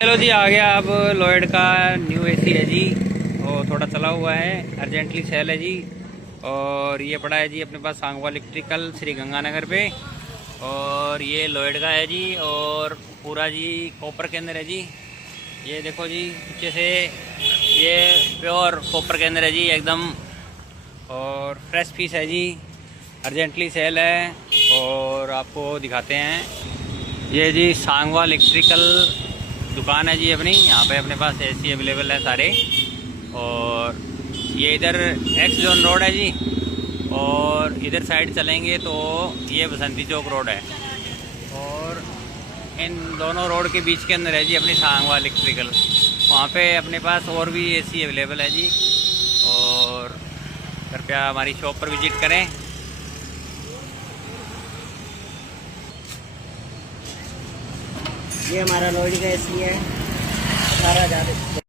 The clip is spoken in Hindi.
चलो जी, आ गया अब लॉयड का न्यू एसी है जी। और थोड़ा चला हुआ है, अर्जेंटली सेल है जी। और ये पड़ा है जी अपने पास सांगवा इलेक्ट्रिकल श्री गंगानगर पे। और ये लॉयड का है जी, और पूरा जी कॉपर के अंदर है जी। ये देखो जी पीछे से, ये प्योर कॉपर के अंदर है जी एकदम। और फ्रेश पीस है जी, अर्जेंटली सेल है। और आपको दिखाते हैं, ये जी सांगवा इलेक्ट्रिकल दुकान है जी अपनी। यहाँ पे अपने पास एसी अवेलेबल है सारे। और ये इधर एक्स जोन रोड है जी। और इधर साइड चलेंगे तो ये बसंती चौक रोड है। और इन दोनों रोड के बीच के अंदर है जी अपनी सांगवा इलेक्ट्रिकल। वहाँ पे अपने पास और भी एसी अवेलेबल है जी। और कृपया हमारी शॉप पर विजिट करें। ये हमारा लॉयड का एसी है 18,000।